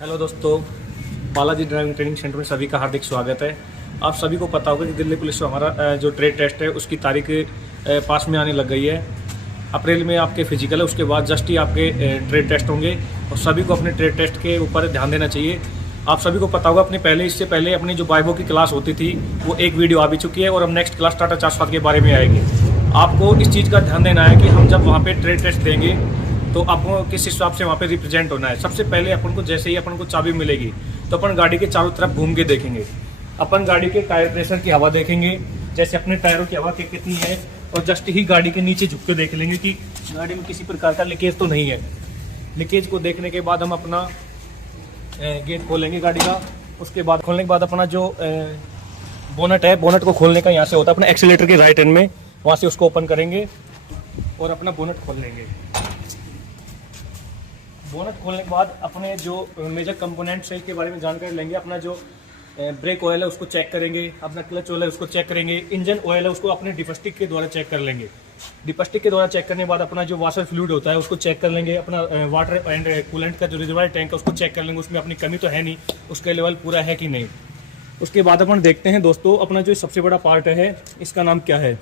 Hello दोस्तों, Balaji driving training centre में सभी का हार्दिक स्वागत है। आप सभी को पता होगा कि दिल्ली पुलिस से हमारा जो ट्रेड टेस्ट है उसकी तारीख पास में आने लग गई है। अप्रैल में आपके फिजिकल है, उसके बाद जस्ट ही आपके ट्रेड टेस्ट होंगे और सभी को अपने ट्रेड टेस्ट के ऊपर ध्यान देना चाहिए। आप सभी को पता होगा इससे पहले अपनी जो बाइबो की क्लास होती थी वो एक वीडियो आ भी चुकी है और अब नेक्स्ट क्लास टाटा 407 के बारे में आएगी। आपको इस चीज़ का ध्यान देना है कि हम जब वहाँ पर ट्रेड टेस्ट देंगे तो आपको किस हिसाब से वहाँ पे रिप्रेजेंट होना है। सबसे पहले अपन को जैसे ही अपन को चाबी मिलेगी तो अपन गाड़ी के चारों तरफ घूम के देखेंगे। अपन गाड़ी के टायर प्रेशर की हवा देखेंगे, जैसे अपने टायरों की हवा कितनी है, और जस्ट ही गाड़ी के नीचे झुक के देख लेंगे कि गाड़ी में किसी प्रकार का लीकेज तो नहीं है। लीकेज को देखने के बाद हम अपना गेट खोलेंगे गाड़ी का। उसके बाद खोलने के बाद अपना जो बोनट है, बोनट को खोलने का यहाँ से होता है अपना एक्सीलेटर के राइट एंड में, वहाँ से उसको ओपन करेंगे और अपना बोनट खोल लेंगे। बोनट खोलने के बाद अपने जो मेजर कंपोनेंट्स है इसके बारे में जानकारी लेंगे। अपना जो ब्रेक ऑयल है उसको चेक करेंगे, अपना क्लच ऑयल है उसको चेक करेंगे, इंजन ऑयल है उसको अपने डिपस्टिक के द्वारा चेक कर लेंगे। डिपस्टिक के द्वारा चेक करने के बाद अपना जो वाशर फ्लूइड होता है उसको चेक कर लेंगे। अपना वाटर एंड कूलेंट का जो रिजर्वायर टैंक है उसको चेक कर लेंगे, उसमें अपनी कमी तो है नहीं, उसका लेवल पूरा है कि नहीं। उसके बाद अपन देखते हैं दोस्तों अपना जो सबसे बड़ा पार्ट है इसका नाम क्या है।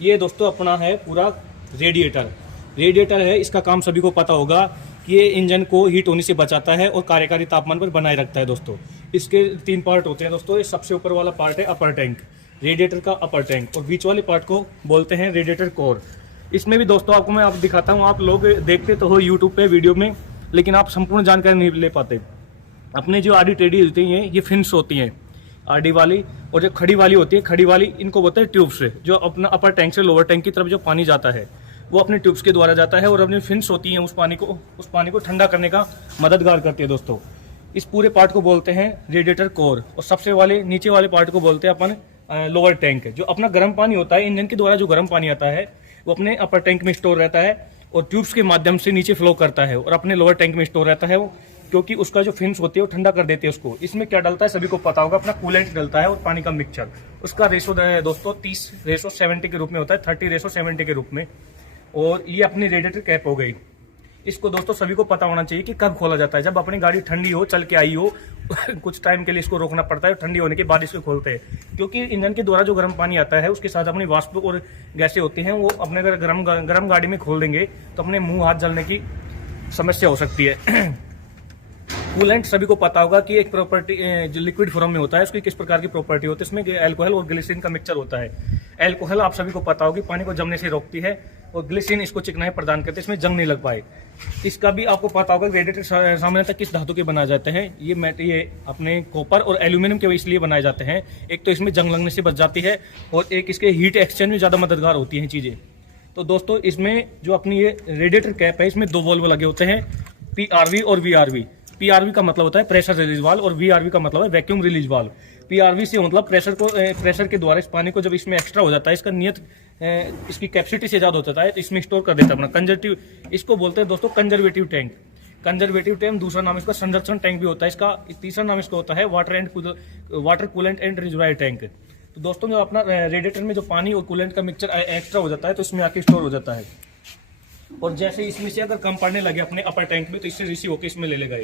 ये दोस्तों अपना है पूरा रेडिएटर है। इसका काम सभी को पता होगा कि ये इंजन को हीट होने से बचाता है और कार्यकारी तापमान पर बनाए रखता है। दोस्तों इसके 3 पार्ट होते हैं। दोस्तों ये सबसे ऊपर वाला पार्ट है अपर टैंक, रेडिएटर का अपर टैंक, और बीच वाले पार्ट को बोलते हैं रेडिएटर कोर। इसमें भी दोस्तों आपको मैं दिखाता हूँ, आप लोग देखते तो हो यूट्यूब पे वीडियो में, लेकिन आप संपूर्ण जानकारी नहीं ले पाते। अपने जो आडी टेढ़ी होती हैं ये फिन्स होती हैं आडी वाली, और जो खड़ी वाली होती है, खड़ी वाली इनको बोलते हैं ट्यूब्स, जो अपना अपर टैंक से लोअर टैंक की तरफ जो पानी जाता है वो अपने ट्यूब्स के द्वारा जाता है और अपनी फिन्स होती हैं उस पानी को ठंडा करने का मददगार करती है। दोस्तों इस पूरे पार्ट को बोलते हैं रेडिएटर कोर, और सबसे नीचे वाले पार्ट को बोलते हैं अपन लोअर टैंक। जो अपना गर्म पानी होता है इंजन के द्वारा, जो गर्म पानी आता है वो अपने अपर टैंक में स्टोर रहता है और ट्यूब्स के माध्यम से नीचे फ्लो करता है और अपने लोअर टैंक में स्टोर रहता है वो, क्योंकि उसका जो फिन्स होती है वो ठंडा कर देती है उसको। इसमें क्या डलता है सभी को पता होगा, अपना कूलेंट डलता है और पानी का मिक्सचर। उसका रेशो दोस्तों 30:70 के रूप में होता है, 30:70 के रूप में। और ये अपनी रेडिएटर कैप हो गई। इसको दोस्तों सभी को पता होना चाहिए कि कब खोला जाता है। जब अपनी गाड़ी ठंडी हो, चल के आई हो कुछ टाइम के लिए इसको रोकना पड़ता है, ठंडी होने के बाद इसको खोलते हैं, क्योंकि इंजन के द्वारा जो गर्म पानी आता है उसके साथ अपनी वाष्प और गैसें होती हैं, वो अपने अगर गर्म गाड़ी में खोल देंगे तो अपने मुंह हाथ जलने की समस्या हो सकती है। कूलेंट सभी को पता होगा कि एक प्रॉपर्टी जो लिक्विड फॉर्म में होता है उसकी किस प्रकार की प्रॉपर्टी होती है। इसमें अल्कोहल और ग्लिसरीन का मिक्सचर होता है। अल्कोहल आप सभी को पता होगी पानी को जमने से रोकती है और ग्लिसरीन इसको चिकनाई प्रदान करते हैं, इसमें जंग नहीं लग पाए। इसका भी आपको पता होगा रेडिएटर सामान्यतः किस धातु के बनाए जाते हैं। ये अपने कॉपर और एल्यूमिनियम के इसलिए बनाए जाते हैं, एक तो इसमें जंग लगने से बच जाती है और एक इसके हीट एक्सचेंज में ज़्यादा मददगार होती हैं चीज़ें। तो दोस्तों इसमें जो अपनी ये रेडिएटर कैप है इसमें 2 वाल्व लगे होते हैं, PRV और VRV। PRV का मतलब होता है प्रेशर रिलीज वाल्व और VRV का मतलब है वैक्यूम रिलीज वाल्व। PRV से मतलब प्रेशर के द्वारा इस पानी को जब इसमें एक्स्ट्रा हो जाता है, इसका नियत इसकी कैपेसिटी से ज्यादा हो जाता है तो इसमें स्टोर कर देता है अपना कंजर्वेटिव। इसको बोलते हैं दोस्तों कंजर्वेटिव टैंक। कंजर्वेटिव टैंक दूसरा नाम इसका संरक्षण टैंक भी होता है। इसका तीसरा नाम इसका होता है water coolant and reservoir tank. तो दोस्तों जो अपना रेडिएटर में जो पानी और कूलेंट का मिक्सचर एक्स्ट्रा हो जाता है तो इसमें आके स्टोर हो जाता है, और जैसे इसमें से अगर कम पड़ने लगे अपने अपर टैंक में तो इससे रिसीव होकर इसमें ले लेगा।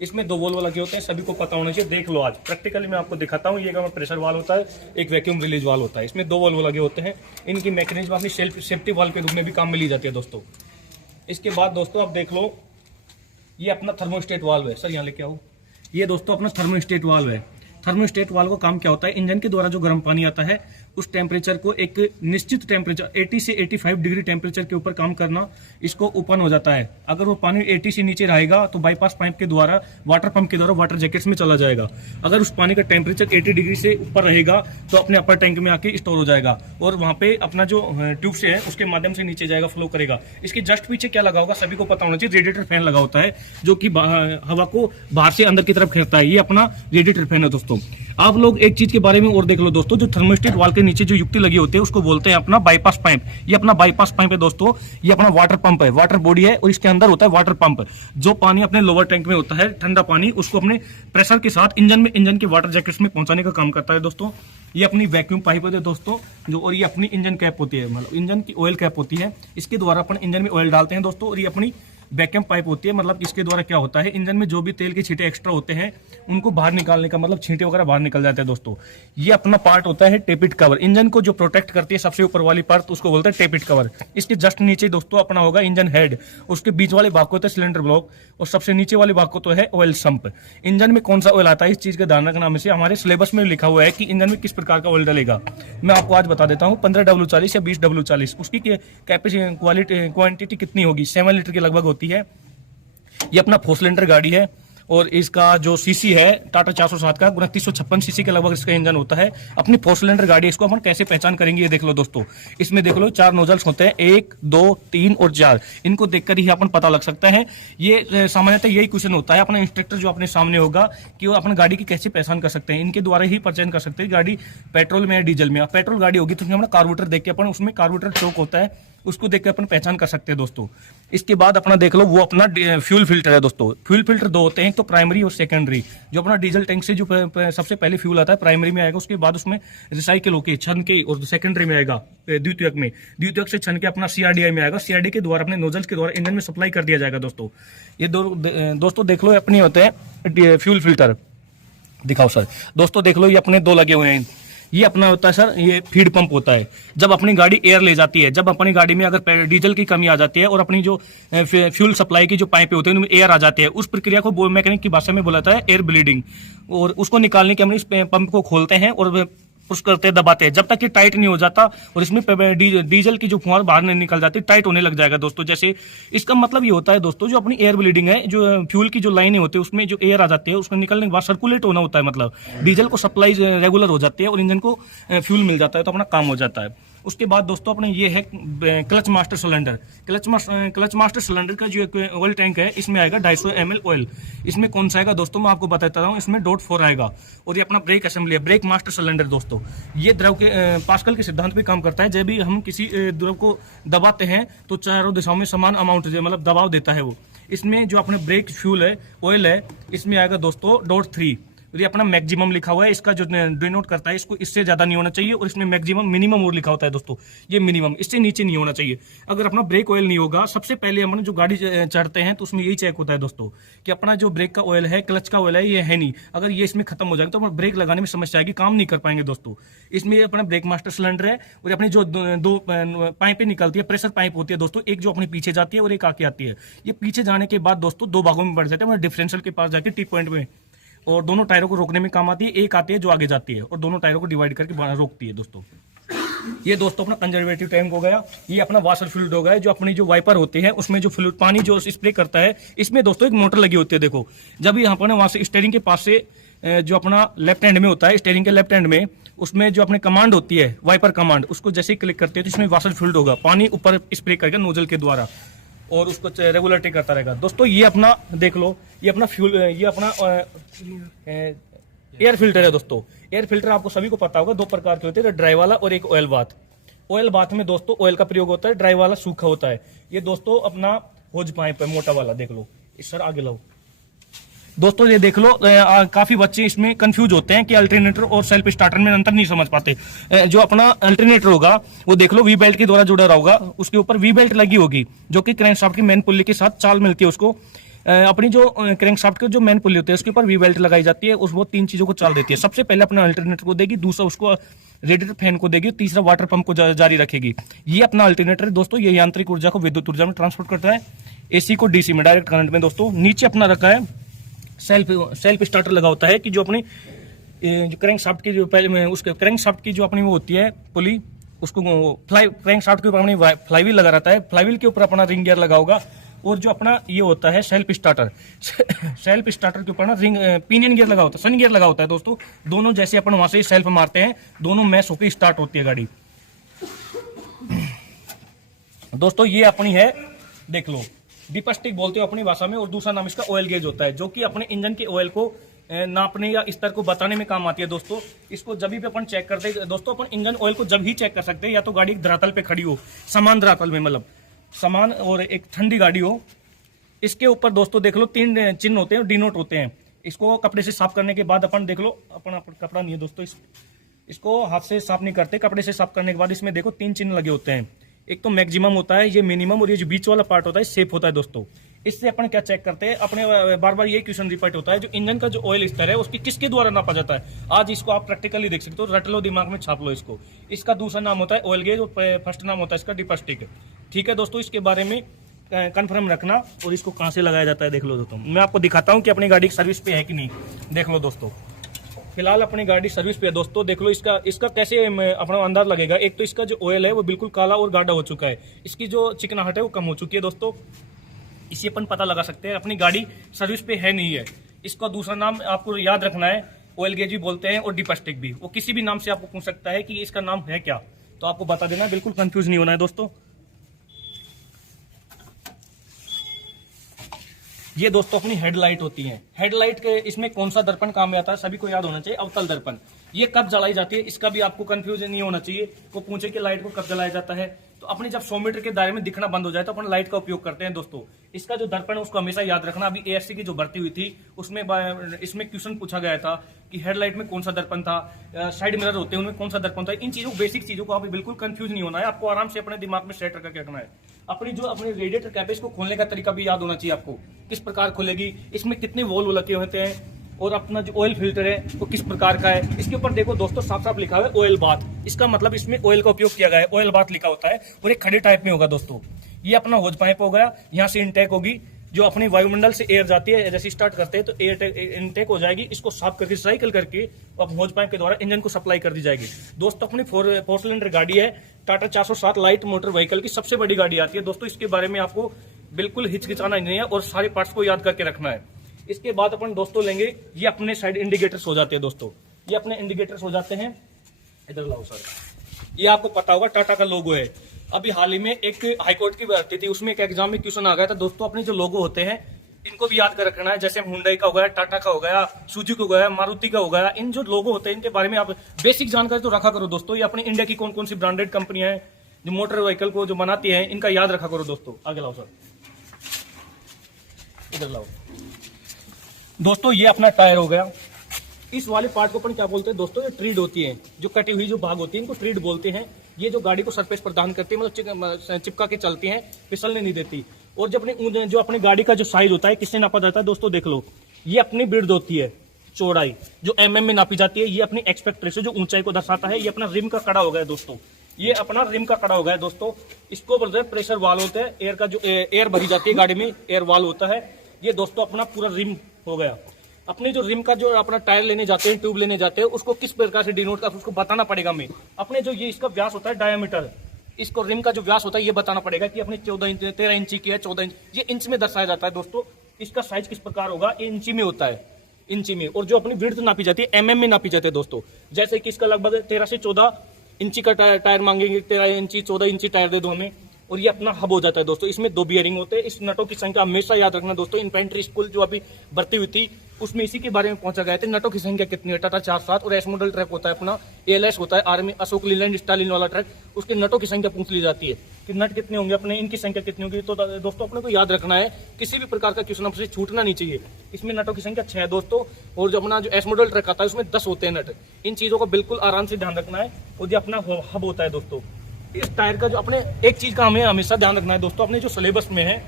इसमें 2 वाल्व लगे होते हैं, सभी को पता होना चाहिए। देख लो आज प्रैक्टिकली मैं आपको दिखाता हूँ। ये एक प्रेशर वाल्व होता है, एक वैक्यूम रिलीज वाल्व होता है। इसमें 2 वाल्व लगे होते हैं। इनकी मैकेनिज्म अपनी सेफ्टी वाल्व के रूप में भी काम में ली जाती है दोस्तों। इसके बाद दोस्तों आप देख लो, ये अपना थर्मोस्टेट वाल्व है। सर यहाँ लेके आओ। ये दोस्तों अपना थर्मोस्टेट वाल्व है। थर्मोस्टेट वाल्व का काम क्या होता है, इंजन के द्वारा जो गर्म पानी आता है उस टेम्परेचर को एक निश्चित टेम्परेचर 80 से 85 डिग्री टेम्परेचर के ऊपर काम करना, इसको ओपन हो जाता है। अगर वो पानी 80 से नीचे रहेगा तो बाईपास पाइप के द्वारा वाटर पंप के द्वारा वाटर जैकेट्स में चला जाएगा। अगर उस पानी का टेम्परेचर 80 डिग्री से ऊपर रहेगा तो अपने अपर टैंक में आके स्टोर हो जाएगा और वहाँ पे अपना जो ट्यूब से है उसके माध्यम से नीचे जाएगा, फ्लो करेगा। इसके जस्ट पीछे क्या लगा होगा सभी को पता होना चाहिए, रेडिएटर फैन लगा होता है जो कि हवा को बाहर से अंदर की तरफ खींचता है। ये अपना रेडिएटर फैन है दोस्तों। आप लोग एक चीज के बारे में और देख लो दोस्तों, जो थर्मोस्टेट वाल्व के नीचे जो युक्ति लगी होती है उसको बोलते हैं अपना बाईपास पाइप। ये अपना बाईपास पाइप है दोस्तों। ये अपना वाटर पंप है, वाटर बॉडी है, और इसके अंदर होता है वाटर पंप। जो पानी अपने लोअर टैंक में होता है ठंडा पानी, उसको अपने प्रेशर के साथ इंजन के वाटर जैकेट्स में पहुंचाने का काम करता है दोस्तों। ये अपनी वैक्यूम पाइप है दोस्तों जो, और ये अपनी इंजन कैप होती है, मतलब इंजन की ऑयल कैप होती है। इसके द्वारा अपन इंजन में ऑयल डालते हैं दोस्तों, और ये अपनी वैक्यूम पाइप होती है। मतलब इसके द्वारा क्या होता है, इंजन में जो भी तेल के छींटे एक्स्ट्रा होते हैं उनको बाहर निकालने का, मतलब छींटे वगैरह बाहर निकल जाते हैं दोस्तों। ये अपना पार्ट होता है टेपिट कवर। इंजन को जो प्रोटेक्ट करती है सबसे ऊपर वाली पार्ट, उसको बोलते हैं टेपिट कवर। इसके जस्ट नीचे दोस्तों अपना होगा इंजन हेड, उसके बीच वाले भाग को होता है सिलेंडर ब्लॉक, और सबसे नीचे वाले भाग को तो है ऑयल संप। इंजन में कौन सा ऑयल आता है, इस चीज का ध्यान रखना। में से हमारे सिलेबस में लिखा हुआ है कि इंजन में किस प्रकार का ऑयल डलेगा। मैं आपको आज बता देता हूँ 15W40 या 20W40। उसकी कैपेसिटी क्वांटिटी कितनी होगी, 7 लीटर की लगभग होती है। ये अपना 4 सिलेंडर गाड़ी है और इसका जो सीसी है टाटा 407 का 2956 सीसी के लगभग इसका इंजन होता है। अपनी 4 सिलेंडर गाड़ी है, इसको अपन कैसे पहचान करेंगे ये देख लो दोस्तों। इसमें देख लो 4 नोजल्स होते हैं, 1 2 3 और 4। इनको देखकर ही अपन पता लग सकता है। ये सामान्यतः यही क्वेश्चन होता है अपना इंस्ट्रक्टर जो अपने सामने होगा कि वो अपनी गाड़ी की कैसे पहचान कर सकते हैं। इनके द्वारा ही पहचान कर सकते हैं गाड़ी पेट्रोल में या डीजल में। पेट्रोल गाड़ी होगी तो उसमें अपना कार्बोरेटर देख के अपन, उसमें कार्बोरेटर चौक होता है, उसको देख के अपन पहचान कर सकते हैं दोस्तों। इसके बाद अपना देख लो वो अपना फ्यूल फिल्टर है दोस्तों। फ्यूल फिल्टर 2 होते हैं, एक तो प्राइमरी और सेकेंडरी। जो अपना डीजल टैंक से जो सबसे पहले फ्यूल आता है प्राइमरी में आएगा, उसके बाद उसमें रिसाइकिल होकर छन के और सेकेंडरी में आएगा द्वितीयक में, द्वितीयक से छन के अपना सीआरडीआई में आएगा। सीआरडी के द्वारा अपने नोजल्स के द्वारा इंजन में सप्लाई कर दिया जाएगा दोस्तों। ये दोस्तों देख लो अपने होते हैं फ्यूल फिल्टर। दिखाओ सर दोस्तों, देख लो ये अपने 2 लगे हुए हैं। ये अपना होता है सर, ये फीड पंप होता है। जब अपनी गाड़ी एयर ले जाती है, जब अपनी गाड़ी में अगर डीजल की कमी आ जाती है और अपनी जो फ्यूल सप्लाई की जो पाइपें होती है उनमें एयर आ जाती है, उस प्रक्रिया को मैकेनिक की भाषा में बोला जाता है एयर ब्लीडिंग। और उसको निकालने के हम इस पंप को खोलते हैं और पुश करते दबाते हैं, जब तक ये टाइट नहीं हो जाता और इसमें डीजल की जो फुहार बाहर नहीं निकल जाती, टाइट होने लग जाएगा दोस्तों। जैसे इसका मतलब ये होता है दोस्तों, जो अपनी एयर ब्लीडिंग है, जो फ्यूल की जो लाइनें होती है उसमें जो एयर आ जाती है, उसको निकलने के बाद सर्कुलेट होना होता है, मतलब डीजल को सप्लाई रेगुलर हो जाती है और इंजन को फ्यूल मिल जाता है, तो अपना काम हो जाता है। उसके बाद दोस्तों अपने ये है clutch master cylinder. Clutch master cylinder का जो ऑयल टैंक है, इसमें आएगा 250 ml ऑयल। इसमें कौन सा आएगा दोस्तों, मैं आपको बताता हूँ। इसमें .4 आएगा। और ये अपना ब्रेक असेंबली है, ब्रेक मास्टर सिलेंडर दोस्तों। ये द्रव के पास्कल के सिद्धांत पे काम करता है। जब भी हम किसी द्रव को दबाते हैं तो चारों दिशाओं में समान अमाउंट मतलब दबाव देता है वो। इसमें जो अपने ब्रेक फ्यूल है, ऑयल है, इसमें आएगा दोस्तों .3। ये अपना मैक्सिमम लिखा हुआ है, इसका जो डिनोट करता है, इसको इससे ज्यादा नहीं होना चाहिए। और इसमें मैक्सिमम मिनिमम और लिखा होता है दोस्तों, ये मिनिमम, इससे नीचे नहीं होना चाहिए। अगर अपना ब्रेक ऑयल नहीं होगा, सबसे पहले हम जो गाड़ी चढ़ते हैं तो उसमें यही चेक होता है दोस्तों कि अपना जो ब्रेक का ऑयल है, क्लच का ऑयल है, ये है नहीं। अगर ये इसमें खत्म हो जाएगा तो अपना ब्रेक लगाने में समस्या आएगी, काम नहीं कर पाएंगे दोस्तों। इसमें अपना ब्रेक मास्टर सिलेंडर है और अपनी जो 2 पाइपें निकलती है, प्रेशर पाइप होती है दोस्तों, एक जो अपनी पीछे जाती है और एक आके आती है। ये पीछे जाने के बाद दोस्तों 2 भागों में बढ़ जाते हैं, डिफरेंशियल के पास जाके टी पॉइंट में, और दोनों टायरों को रोकने में काम आती है। एक आती है जो आगे जाती है और दोनों टायरों को डिवाइड करके रोकती है दोस्तों। ये दोस्तों अपना कंजर्वेटिव टैंक हो गया। ये अपना वाशर फ्लूइड हो गया, जो अपनी जो वाइपर होते हैं उसमें जो फ्लूइड पानी जो स्प्रे करता है, इसमें दोस्तों एक मोटर लगी होती है। देखो जब यहाँ पर वहां से स्टीयरिंग के पास से जो अपना लेफ्ट हैंड में होता है, स्टीयरिंग के लेफ्ट हैंड में, उसमें जो अपने कमांड होती है वाइपर कमांड, उसको जैसे ही क्लिक करते हैं तो इसमें वाशर फ्लूइड होगा, पानी ऊपर स्प्रे करेगा नोजल के द्वारा और उसको रेगुलेटरी करता रहेगा दोस्तों। ये अपना देख लो, ये अपना फ्यूल, ये अपना एयर फिल्टर है दोस्तों। एयर फिल्टर आपको सभी को पता होगा, 2 प्रकार के होते हैं, ड्राई वाला और एक ऑयल बाथ। ऑयल बाथ में दोस्तों ऑयल का प्रयोग होता है, ड्राई वाला सूखा होता है। ये दोस्तों अपना होज पाइप है, मोटा वाला, देख लो। इस सर आगे लो दोस्तों, ये देख लो। काफी बच्चे इसमें कंफ्यूज होते हैं कि अल्टरनेटर और सेल्फ स्टार्टर में अंतर नहीं समझ पाते। जो अपना अल्टरनेटर होगा वो देख लो वी बेल्ट के द्वारा जुड़ा रहा होगा, उसके ऊपर वी बेल्ट लगी होगी जो कि क्रैंकशाफ्ट की मेन पुल्ली के साथ चाल मिलती है उसको। अपनी जो क्रैंकशाफ्ट के जो मेन पुल्ली होती है उसके ऊपर वी बेल्ट लगाई जाती है, वो 3 चीजों को चाल देती है। सबसे पहले अपना अल्टरनेटर को देगी, दूसरा उसको रेडिएटर फैन को देगी, तीसरा वाटर पंप को जारी रखेगी। ये अपना अल्टरनेटर दोस्तों, ये यांत्रिक ऊर्जा को विद्युत ऊर्जा में ट्रांसफर करता है, एसी को डीसी में, डायरेक्ट करंट में दोस्तों। नीचे अपना रखा है सेल्फ स्टार्टर लगा होता है कि जो अपनी क्रैंक शाफ्ट की जो पहले में उसके क्रैंक शाफ्ट की जो अपनी वो होती है पुली, उसको क्रैंक शाफ्ट के ऊपर अपनी फ्लाईव्हील लगा रहता है, फ्लाईव्हील के ऊपर अपना रिंग गियर लगा होगा। और जो अपना ये होता है सेल्फ स्टार्टर, सेल्फ स्टार्टर के ऊपर ना रिंग पिनियन गियर लगा होता है, सन गियर लगा होता है दोस्तों। दोनों जैसे अपन वहां से सेल्फ मारते हैं, दोनों मैच होकर स्टार्ट होती है गाड़ी दोस्तों। ये अपनी है, देख लो, डिपस्टिक बोलते हो अपनी भाषा में, और दूसरा नाम इसका ऑयल गेज होता है, जो कि अपने इंजन के ऑयल को नापने या स्तर को बताने में काम आती है दोस्तों। इसको जब भी अपन चेक करते हैं दोस्तों, अपन इंजन ऑयल को जब ही चेक कर सकते हैं या तो गाड़ी धरातल पे खड़ी हो, समान धरातल में, मतलब समान, और एक ठंडी गाड़ी हो। इसके ऊपर दोस्तों देख लो 3 चिन्ह होते हैं, डिनोट होते हैं। इसको कपड़े से साफ करने के बाद अपन देख लो, अपन कपड़ा नहीं है दोस्तों, इसको हाथ से साफ नहीं करते, कपड़े से साफ करने के बाद इसमें देखो 3 चिन्ह लगे होते हैं। एक तो मैक्सिमम होता है, ये मिनिमम, और ये जो बीच वाला पार्ट होता है सेफ होता है दोस्तों। इससे अपन क्या चेक करते हैं, अपने बार बार ये क्वेश्चन रिपीट होता है, जो इंजन का जो ऑयल स्तर है उसकी किसके द्वारा नापा जाता है। आज इसको आप प्रैक्टिकली देख सकते हो, रट लो, दिमाग में छाप लो इसको। इसका दूसरा नाम होता है ऑयल गेज और फर्स्ट नाम होता है इसका डिपस्टिक। ठीक है दोस्तों, इसके बारे में कंफर्म रखना। और इसको कहाँ से लगाया जाता है देख लो दोस्तों, मैं आपको दिखाता हूँ कि अपनी गाड़ी की सर्विस पे है कि नहीं। देख लो दोस्तों, फिलहाल अपनी गाड़ी सर्विस पे है दोस्तों। देख लो इसका कैसे अपना अंदाज लगेगा। एक तो इसका जो ऑयल है वो बिल्कुल काला और गाढ़ा हो चुका है, इसकी जो चिकनाहट है वो कम हो चुकी है दोस्तों। इसे अपन पता लगा सकते हैं अपनी गाड़ी सर्विस पे है नहीं है। इसका दूसरा नाम आपको याद रखना है, ऑयल गेज भी बोलते हैं और डिपस्टिक भी। वो किसी भी नाम से आपको पूछ सकता है कि इसका नाम है क्या, तो आपको बता देना, बिल्कुल कंफ्यूज नहीं होना है दोस्तों। ये दोस्तों अपनी हेडलाइट होती है। हेडलाइट के इसमें कौन सा दर्पण काम में आता है, सभी को याद होना चाहिए, अवतल दर्पण। ये कब जलाई जाती है इसका भी आपको कंफ्यूजन नहीं होना चाहिए। वो पूछे कि लाइट को कब जलाया जाता है, तो अपने जब 100 मीटर के दायरे में दिखना बंद हो जाए तो अपन लाइट का उपयोग करते हैं दोस्तों। इसका जो दर्पण है उसको हमेशा याद रखना। अभी एएससी की जो भर्ती हुई थी उसमें इसमें क्वेश्चन पूछा गया था कि हेडलाइट में कौन सा दर्पण था, साइड मिरर होते हैं उनमें कौन सा दर्पण था। इन चीजों, बेसिक चीजों को आप बिल्कुल कंफ्यूज नहीं होना है, आपको आराम से अपने दिमाग में सेट करके रखना है। अपनी रेडिएटर कैप है, इसको खोलने का तरीका भी याद होना चाहिए आपको, किस प्रकार खुलेगी, इसमें कितने वॉल्व लगे होते हैं, और अपना जो ऑयल फिल्टर है वो किस प्रकार का है। इसके ऊपर देखो दोस्तों, साफ साफ लिखा हुआ है ऑयल बाथ। इसका मतलब इसमें ऑयल का उपयोग किया गया है, ऑयल बाथ लिखा होता है, और एक खड़े टाइप में होगा दोस्तों। ये अपना होज पाइप हो गया, यहाँ से इनटेक होगी, जो अपनी वायुमंडल से एयर जाती है, जैसे स्टार्ट करते हैं तो एयर इनटेक हो जाएगी। इसको साफ करके साइकिल करके अब होज पाइप के द्वारा इंजन को सप्लाई कर दी जाएगी। दोस्तों अपनी 4 सिलेंडर गाड़ी है, टाटा 407 लाइट मोटर व्हीकल की सबसे बड़ी गाड़ी आती है दोस्तों। इसके बारे में आपको बिल्कुल हिचकिचाना नहीं है और सारे पार्ट्स को याद करके रखना है। इसके बाद अपन दोस्तों लेंगे, ये अपने साइड इंडिकेटर्स हो जाते हैं दोस्तों। ये अपने इंडिकेटर्स हो जाते हैं, इधर लाओ सर। ये आपको पता होगा टाटा का लोगो है। अभी हाल ही में एक हाईकोर्ट की भर्ती थी, उसमें एक एग्जाम में क्वेश्चन आ गया था दोस्तों। अपने जो लोगो होते हैं इनको भी याद कर रखना है, जैसे हुंडई का हो गया, टाटा का हो गया, सुजुकी हो गया, मारुति का हो गया। इन जो लोगो होते हैं इनके बारे में आप बेसिक जानकारी तो रखा करो दोस्तों। ये अपने इंडिया की कौन कौन सी ब्रांडेड कंपनियां हैं जो मोटर व्हीकल को जो बनाती है, इनका याद रखा करो दोस्तों। आगे लाओ सर, इधर लाओ दोस्तों। ये अपना टायर हो गया। इस वाले पार्ट को अपन क्या बोलते हैं दोस्तों, ये ट्रीड होती है, जो कटी हुई जो भाग होती है इनको ट्रीड बोलते हैं। ये जो गाड़ी को सरफेस प्रदान करती है, मतलब चिपका के चलती है, फिसलने नहीं देती। और जो अपनी गाड़ी का जो साइज होता है किससे नापा जाता है दोस्तों, देख लो। ये अपनी विड्थ होती है, चौड़ाई जो mm में नापी जाती है। ये अपनी एक्सपेक्ट रेशियो जो ऊंचाई को दर्शाता है। ये अपना रिम का कड़ा हो गया दोस्तों, ये अपना रिम का कड़ा हो गया दोस्तों। इसको बोलते हैं प्रेशर वाल होते हैं, एयर का जो एयर भरी जाती है गाड़ी में, एयर वाल होता है। ये दोस्तों अपना पूरा रिम हो गया। अपने जो रिम का जो अपना टायर लेने जाते हैं, ट्यूब लेने जाते हैं, उसको किस प्रकार से डिनोट का उसको बताना पड़ेगा हमें। अपने जो ये इसका व्यास होता है डायमीटर, इसको रिम का जो व्यास होता है ये बताना पड़ेगा कि अपने 13 इंची की है, 14 इंच, ये इंच में दर्शाया जाता है दोस्तों। इसका साइज किस प्रकार होगा, ये इंची में होता है, इंची में। और जो अपनी विड्थ नापी जाती है mm में नापी जाती है दोस्तों। जैसे कि इसका लगभग 13 से 14 इंची का टायर मांगेंगे, 13 इंची 14 इंची टायर दे दो हमें, और ये अपना हब हो जाता है दोस्तों। इसमें 2 बियरिंग होते हैं। इस नटों की संख्या हमेशा याद रखना दोस्तों। इन्फेंट्री स्कूल जो अभी भर्ती हुई थी उसमें इसी के बारे में पहुंचा गया था, नटों की संख्या कितनी है। टाटा 407 और एस मॉडल ट्रक होता है अपना, एएलएस होता है आर्मी, अशोक लीलैंड स्टालिन वाला ट्रक, उसके नटों की संख्या पूछ ली जाती है कि नट कितने होंगे अपने, इनकी संख्या कितनी होगी। तो दोस्तों अपने को याद रखना है, किसी भी प्रकार का क्वेश्चन आपसे छूटना नहीं चाहिए। इसमें नटों की संख्या 6 है दोस्तों, और जो अपना जो एस मॉडल ट्रक आता है उसमें 10 होते हैं नट। इन चीजों को बिल्कुल आराम से ध्यान रखना है। और जो अपना हब होता है दोस्तों, इस टायर का जो अपने एक चीज का हमें हमेशा ध्यान रखना है दोस्तों, अपने जो सिलेबस में है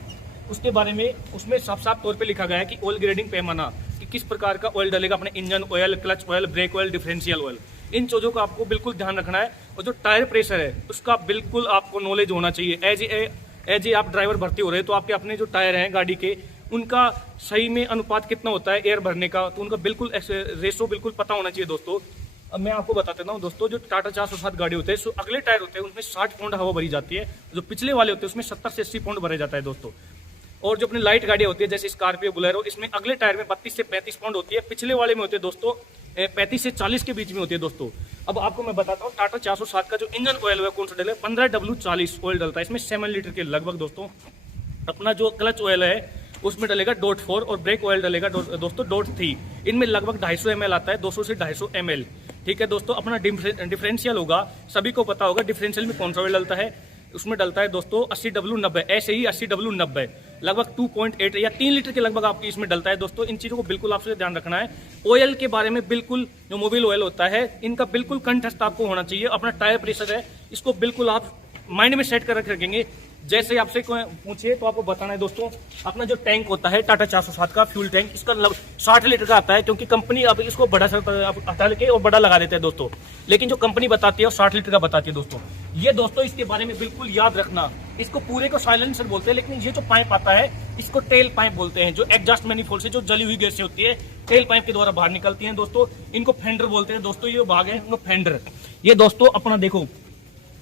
उसके बारे में, उसमें साफ साफ तौर पे लिखा गया है कि ऑयल ग्रेडिंग पैमाना, कि किस प्रकार का ऑयल डलेगा अपने engine oil, clutch oil, brake oil, differential oil. इन चीजों का आपको बिल्कुल ध्यान रखना है। और जो टायर प्रेशर है उसका बिल्कुल आपको नॉलेज होना चाहिए। एज ए आप ड्राइवर भर्ती हो रहे हैं तो आपके अपने जो टायर हैं गाड़ी के, उनका सही में अनुपात कितना होता है एयर भरने का, तो उनका बिल्कुल रेशो बिल्कुल पता होना चाहिए दोस्तों। अब मैं आपको बता देता हूँ दोस्तों, जो टाटा 407 गाड़ी होते हैं, सो अगले टायर होते हैं उनमें 60 पाउंड हवा भरी जाती है, जो पिछले वाले होते हैं उसमें 70 से 80 पाउंड भरे जाता है दोस्तों। और जो अपनी लाइट गाड़ियाँ होती है जैसे स्कॉर्पियो, बोलेरो, इसमें अगले टायर में 32 से 35 पाउंड होती है, पिछले वाले में होते हैं दोस्तों 35 से 40 के बीच में होती है दोस्तों। अब आपको मैं बताता हूँ, टाटा 407 का जो इंजन ऑयल है कौन सा डले, 15W40 ऑयल डलता है इसमें, 7 लीटर के लगभग दोस्तों। अपना जो क्लच ऑयल है उसमें डलेगा .4 और ब्रेक ऑयल डलेगा दोस्तों .3। इनमें लगभग 250 ml आता है, 200 से 250 ml। ठीक है दोस्तों। अपना डिफरेंशियल होगा, सभी को पता होगा डिफरेंशियल में कौन सा ऑयल डलता है, उसमें डलता है दोस्तों 80W90, ऐसे ही 80W90 लगभग 2.8 या 3 लीटर के लगभग आपकी इसमें डलता है दोस्तों। इन चीज़ों को बिल्कुल आपसे ध्यान रखना है। ऑयल के बारे में बिल्कुल, जो मोबिल ऑयल होता है इनका बिल्कुल कंठस्थ आपको होना चाहिए। अपना टायर प्रेशर है इसको बिल्कुल आप माइंड में सेट कर रखेंगे। जैसे आपसे कोई पूछे तो आपको बताना है दोस्तों, अपना जो टैंक होता है टाटा 407 का फ्यूल टैंक, इसका 60 लीटर का आता है, क्योंकि कंपनी अब इसको बड़ा हटा के और बड़ा लगा देते हैं दोस्तों, लेकिन जो कंपनी बताती है वो 60 लीटर का बताती है दोस्तों। ये दोस्तों इसके बारे में बिल्कुल याद रखना, इसको पूरे को साइलेंसर बोलते हैं, लेकिन ये जो पाइप आता है इसको टेल पाइप बोलते हैं, जो एग्जॉस्ट मैनिफोल्ड से जो जली हुई गैसें होती है टेल पाइप के द्वारा बाहर निकलती हैं दोस्तों, इनको फेंडर बोलते हैं दोस्तों। ये भाग है इनको फेंडर। ये दोस्तों अपना देखो,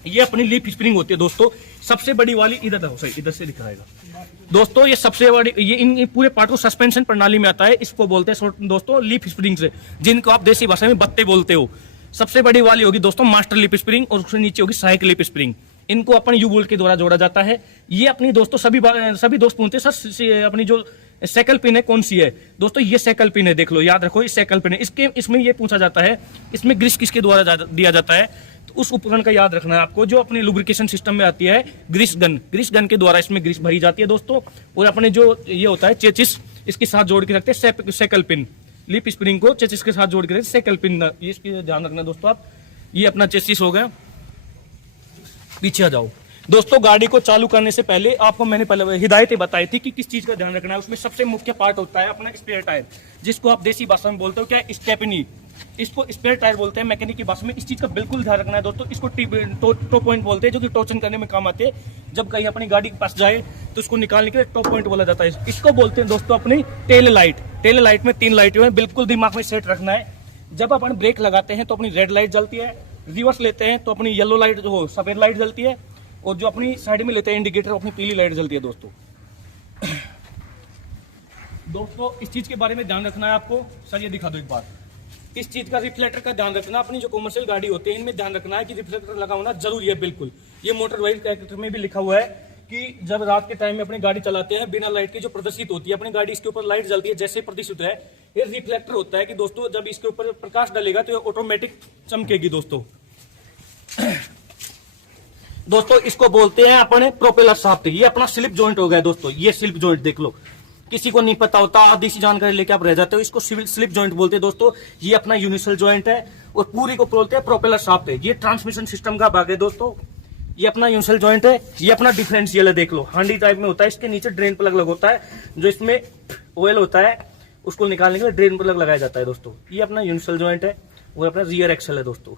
ये अपनी लीफ स्प्रिंग होती है दोस्तों, सबसे बड़ी वाली इधर देखो, सही इधर से दिखाएगा दोस्तों, ये सबसे बड़ी, ये इन पूरे पार्ट को सस्पेंशन प्रणाली में आता है, इसको बोलते हैं दोस्तों लीफ स्प्रिंग से, जिनको आप देसी भाषा में बत्ते बोलते हो। सबसे बड़ी वाली होगी दोस्तों मास्टर लीफ स्प्रिंग, और उसके नीचे होगी सहायक लीफ स्प्रिंग, इनको अपन यू बोल्ट के द्वारा जोड़ा जाता है। ये अपनी दोस्तों सभी दोस्त पूछते हैं सर अपनी जो साइकिल पिन है कौन सी है दोस्तों, ये साइकिल पिन है, देख लो, याद रखो, ये साइकिल पिन है। इसमें ये पूछा जाता है इसमें ग्रीस किसके द्वारा दिया जाता है, तो उस उपकरण का याद रखना है आपको, जो अपनी लुब्रिकेशन सिस्टम में आती है ग्रीस गन के द्वारा इसमें ग्रीस भरी जाती है दोस्तों। और अपने जो ये होता है चेचिस, इसके साथ जोड़ के रखते हैं साइकिल पिन, लीफ स्प्रिंग को चेचिस के साथ जोड़ के रखते साइकिल पिन, ये इसकी ध्यान रखना दोस्तों आप। ये अपना चेसिस हो गया, पीछे आ जाओ दोस्तों। गाड़ी को चालू करने से पहले आपको मैंने पहले हिदायतें बताई थी कि किस चीज का ध्यान रखना है। उसमें सबसे मुख्य पार्ट होता है अपना स्पेयर टायर, जिसको आप देसी भाषा में बोलते हो क्या, स्टेपनी, इसको स्पेयर टायर बोलते हैं मैकेनिक की भाषा में। इस चीज का बिल्कुल ध्यान रखना है दोस्तों। इसको टॉप पॉइंट बोलते हैं, जो कि टोचन करने में काम आते हैं। जब कहीं अपनी गाड़ी के पास जाए तो उसको निकालने के लिए टॉप पॉइंट बोला जाता है। इसको बोलते हैं दोस्तों अपनी टेल लाइट। टेल लाइट में 3 लाइटें हैं, बिल्कुल दिमाग में सेट रखना है। जब अपन ब्रेक लगाते हैं तो अपनी रेड लाइट जलती है, रिवर्स लेते हैं तो अपनी येलो लाइट जो सफेद लाइट जलती है, और जो अपनी साइड में लेते हैं इंडिकेटर अपनी पीली लाइट जलती है दोस्तों। दोस्तों इस चीज के बारे में ध्यान रखना है आपको। सर ये दिखा दो एक बार, इस चीज का रिफ्लेक्टर का ध्यान रखना। अपनी जो कमर्शियल गाड़ी होती है इनमें ध्यान रखना है कि रिफ्लेक्टर लगा होना जरूरी है बिल्कुल। ये मोटर व्हीकल कैरेक्टर में भी लिखा हुआ है कि जब रात के टाइम में अपनी गाड़ी चलाते हैं बिना लाइट के जो प्रदर्शित होती है अपनी गाड़ी, इसके ऊपर लाइट जलती है जैसे प्रदर्शित है, ये रिफ्लेक्टर होता है कि दोस्तों जब इसके ऊपर प्रकाश डालेगा तो ये ऑटोमेटिक चमकेगी दोस्तों। दोस्तों इसको बोलते हैं अपने प्रोपेलर शाफ्ट। ये अपना स्लिप जॉइंट हो गया दोस्तों, ये स्लिप जॉइंट देख लो, किसी को नहीं पता होता, आधी सी जानकारी लेके आप रह जाते हो। इसको स्लिप जॉइंट बोलते हैं दोस्तों। ये अपना यूनिवर्सल जॉइंट है, और पूरी को बोलते हैं प्रोपेलर शाफ्ट है। ये ट्रांसमिशन सिस्टम का भाग है दोस्तों। ये अपना यूनिवर्सल जॉइंट है। ये अपना डिफरेंशियल है, देख लो, हांडी टाइप में होता है, इसके नीचे ड्रेन प्लग लग होता है, जो इसमें ऑयल होता है उसको निकालने के लिए ड्रेन प्लग लगाया जाता है दोस्तों। ये अपना यूनिवर्सल जॉइंट है, वो अपना रियर एक्सल है दोस्तों।